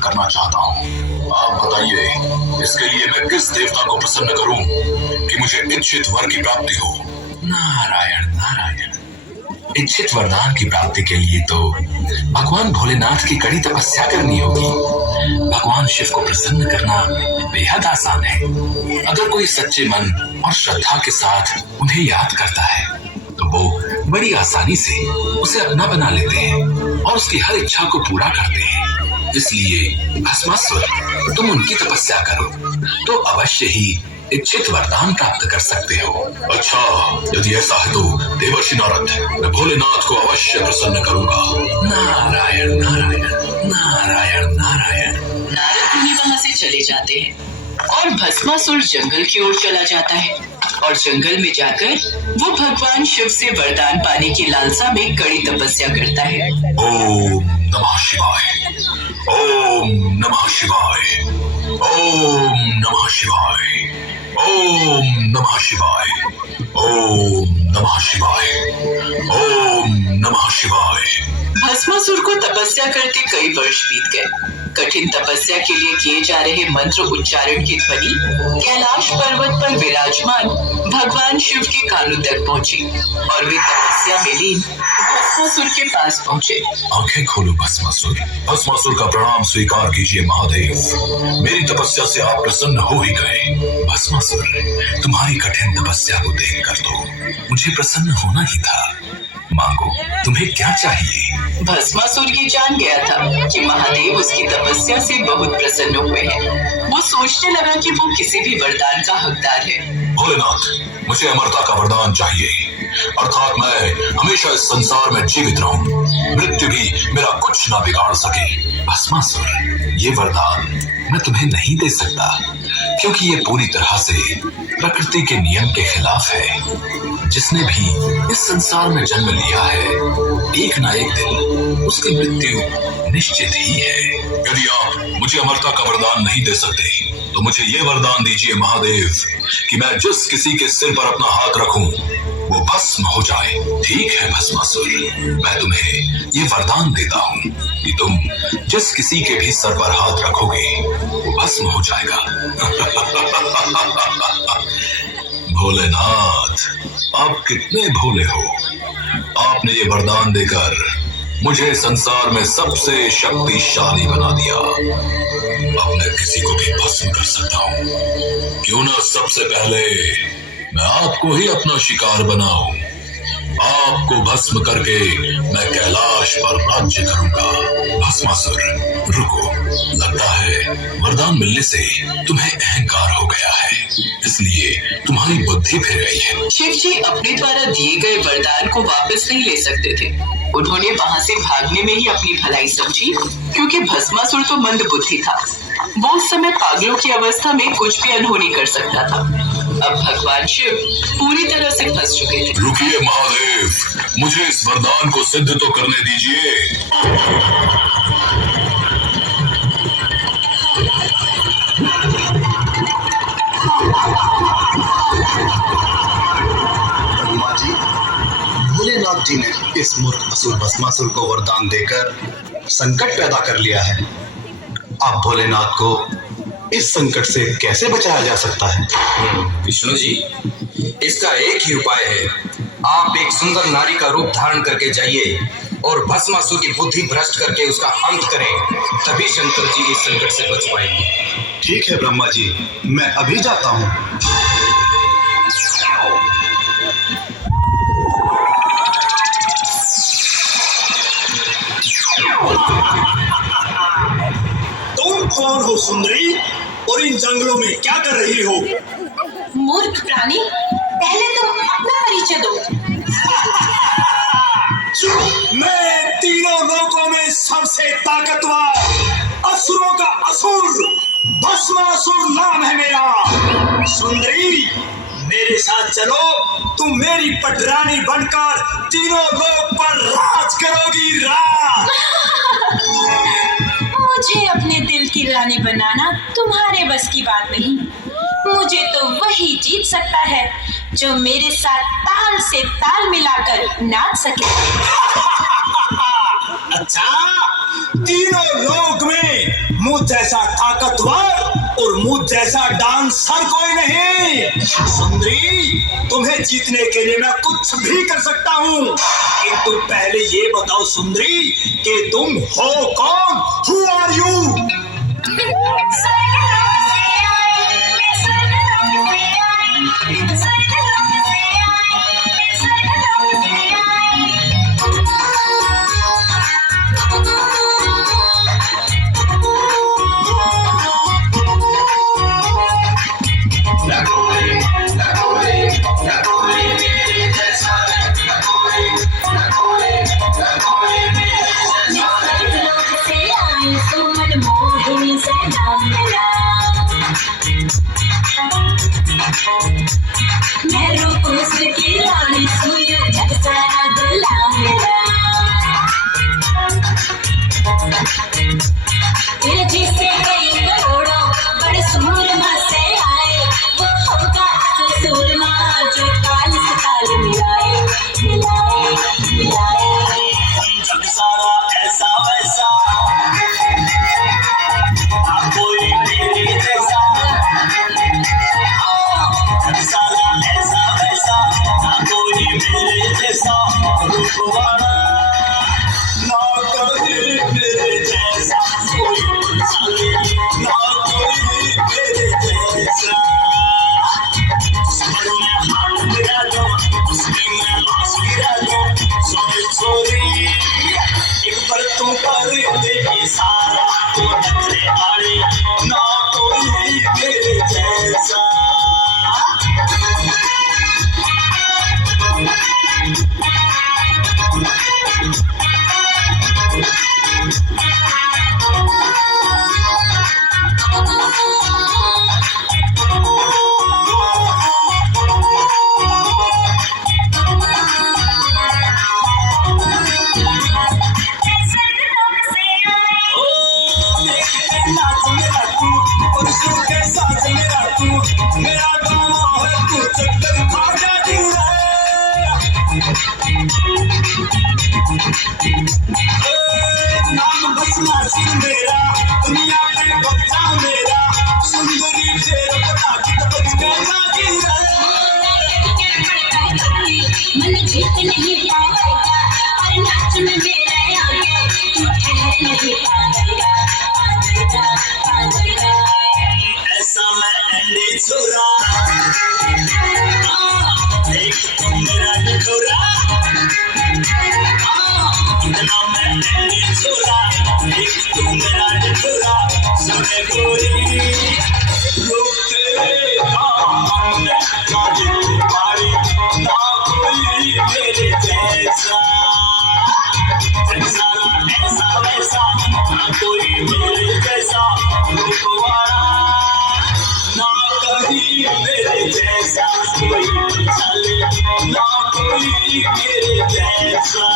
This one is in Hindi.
करना चाहता हूँ। आप बताइए, इसके लिए मैं किस देवता को प्रसन्न करूं कि मुझे इच्छित वर की प्राप्ति हो? नारायण नारायण। इच्छित वरदान की प्राप्ति के लिए तो भगवान भोलेनाथ की कड़ी तपस्या करनी होगी। भगवान शिव को प्रसन्न करना बेहद आसान है। अगर कोई सच्चे मन और श्रद्धा के साथ उन्हें याद करता है तो वो बड़ी आसानी से उसे अपना बना लेते हैं और उसकी हर इच्छा को पूरा करते हैं। इसलिए भस्मासुर, तुम उनकी तपस्या करो तो अवश्य ही इच्छित वरदान प्राप्त कर सकते हो। अच्छा, यदि ऐसा है तो देवर्षि नारद, मैं भोलेनाथ को अवश्य प्रसन्न करूंगा। नारायण नारायण नारायण नारायण। नारद मुनि वहाँ से चले जाते हैं और भस्मासुर जंगल की ओर चला जाता है और जंगल में जाकर वो भगवान शिव से वरदान पाने की लालसा में कड़ी तपस्या करता है। ओम नमः शिवाय, ओम नमः शिवाय, ओम नमः शिवाय, ओम नमः शिवाय, ओम नमः शिवाय, ओम नमः शिवाय। भस्मासुर को तपस्या करते कई वर्ष बीत गए। कठिन तपस्या के लिए किए जा रहे मंत्र उच्चारण की ध्वनि कैलाश पर्वत पर विराजमान भगवान शिव के कानों तक पहुंची और वे तपस्या में लीन भस्मासुर के पास पहुंचे। आंखें खोलो भस्मासुर। भस्मासुर का प्रणाम स्वीकार कीजिए महादेव। मेरी तपस्या से आप प्रसन्न हो ही गए। भस्मासुर, तुम्हारी कठिन तपस्या को देखकर तो मुझे प्रसन्न होना ही था। मांगो, तुम्हें क्या चाहिए? भस्मासुर ये जान गया था कि महादेव उसकी तपस्या से बहुत प्रसन्न हुए हैं। वो सोचने लगा कि वो किसी भी वरदान का हकदार है। भोलेनाथ, मुझे अमरता का वरदान चाहिए, अर्थात मैं हमेशा इस संसार में जीवित रहूं, मृत्यु भी मेरा कुछ ना बिगाड़ सके। भस्मासुर, ये वरदान मैं तुम्हें नहीं दे सकता क्योंकि ये पूरी तरह से प्रकृति के नियम के खिलाफ है। जिसने भी इस संसार में जन्म लिया है, एक ना एक दिन उसकी मृत्यु निश्चित ही है। यदि आप मुझे अमरता का वरदान नहीं दे सकते तो मुझे ये वरदान दीजिए महादेव कि मैं जिस किसी के सिर पर अपना हाथ रखूं वो भस्म हो जाए। ठीक है भस्मासुर, मैं तुम्हें ये वरदान देता हूँ कि तुम जिस किसी के भी सर पर हाथ रखोगे वो भस्म हो जाएगा। भोलेनाथ, आप कितने भोले हो। आपने ये वरदान देकर मुझे संसार में सबसे शक्तिशाली बना दिया। अब मैं किसी को भी भस्म कर सकता हूँ। क्यों ना सबसे पहले मैं आपको ही अपना शिकार बनाऊं। आपको भस्म करके मैं कैलाश पर राज्य करूंगा। भस्मासुर, रुको। लगता है वरदान मिलने से तुम्हें अहंकार हो गया है, इसलिए तुम्हारी बुद्धि फिर गई है। शिव जी अपने द्वारा दिए गए वरदान को वापस नहीं ले सकते थे। उन्होंने वहाँ से भागने में ही अपनी भलाई समझी, क्योंकि भस्मासुर तो मंद बुद्धि था। वो उस समय पागलों की अवस्था में कुछ भी अनहोनी कर सकता था। अब भगवान शिव पूरी तरह से फंस चुके थे। रुकिए महादेव, मुझे इस वरदान को सिद्ध तो करने दीजिए। ब्रह्मा जी, भोलेनाथ जी ने इस मूर्ख असुर भस्मासुर को वरदान देकर संकट पैदा कर लिया है। आप भोलेनाथ को इस संकट से कैसे बचाया जा सकता है? विष्णु जी, इसका एक ही उपाय है। आप एक सुंदर नारी का रूप धारण करके जाइए और भस्मासुर की बुद्धि भ्रष्ट करके उसका अंत करें, तभी शंकर जी इस संकट से बच पाएंगे। ठीक है ब्रह्मा जी, मैं अभी जाता हूँ। तुम कौन हो सुंदरी, और इन जंगलों में क्या कर रही हो? मूर्ख प्राणी, पहले तुम अपना परिचय दो। मैं तीनों लोकों में सबसे ताकतवर असुरों का असुर भस्मासुर नाम है मेरा। सुंदरी, मेरे साथ चलो, तुम मेरी पटरानी बनकर तीनों लोक पर राज करोगी। राज। मुझे अपने दिल की रानी बनाना तुम्हारे बस की बात नहीं। मुझे तो वही जीत सकता है जो मेरे साथ ताल से ताल मिलाकर नाच सके। अच्छा, तीनों लोक में मुझ जैसा ताकतवर और मुझ जैसा डांसर कोई नहीं। सुंदरी, तुम्हें जीतने के लिए मैं कुछ भी कर सकता हूँ, किंतु पहले ये बताओ सुंदरी कि तुम हो कौन? Who are you? मैं रूप उसकी रानी सुनियो जग सारा गुलाम मेरा। तेरे जिससे कई करोड़ों बड़े सूरमा से आए, वो होगा सूरमा जो काल से काल मिलाए मिलाए मिलाए। जग सारा ऐसा वैसा, कोई मेरे जैसा। जग सारा ऐसा वैसा, कोई मेरे जैसा रूपवाला, ना कोई मेरे जैसा, कोई बंसाली, ना कोई मेरे जैसा। सर में हाथ गिरा दो, उसकी में लाश गिरा दो, सोरी सोरी एक बार तू कर दे इशारा, तो नखरे आड़ी, ना कोई मेरे जैसा। नाच मेरा तू और सुर के साथ मेरा तू, मेरा गाँव है तू चक्कर खा जाती है। नाम भस्मासुर मेरा, दुनिया में बच्चा मेरा, सुंदरी शेर बता कि तो बच गया जी है। मन जीत नहीं पाएगा और नाच में मेरे आगे तू ठहर नहीं पाएगा। ऐसा मैं एंडी छोरा, एक तुम मेरा ढिढोरा, इतना मैं एंडी छोरा, एक तुम मेरा ढिढोरा। सुने कोई रोकते हमने गाड़ी पारी, ना कोई मेरे जैसा। जग सारा ऐसा वैसा, ना कोई मेरे जैसा रूपवाला, ना कहीं मेरे जैसा, कोई बंसाली, ना कोई मेरे जैसा।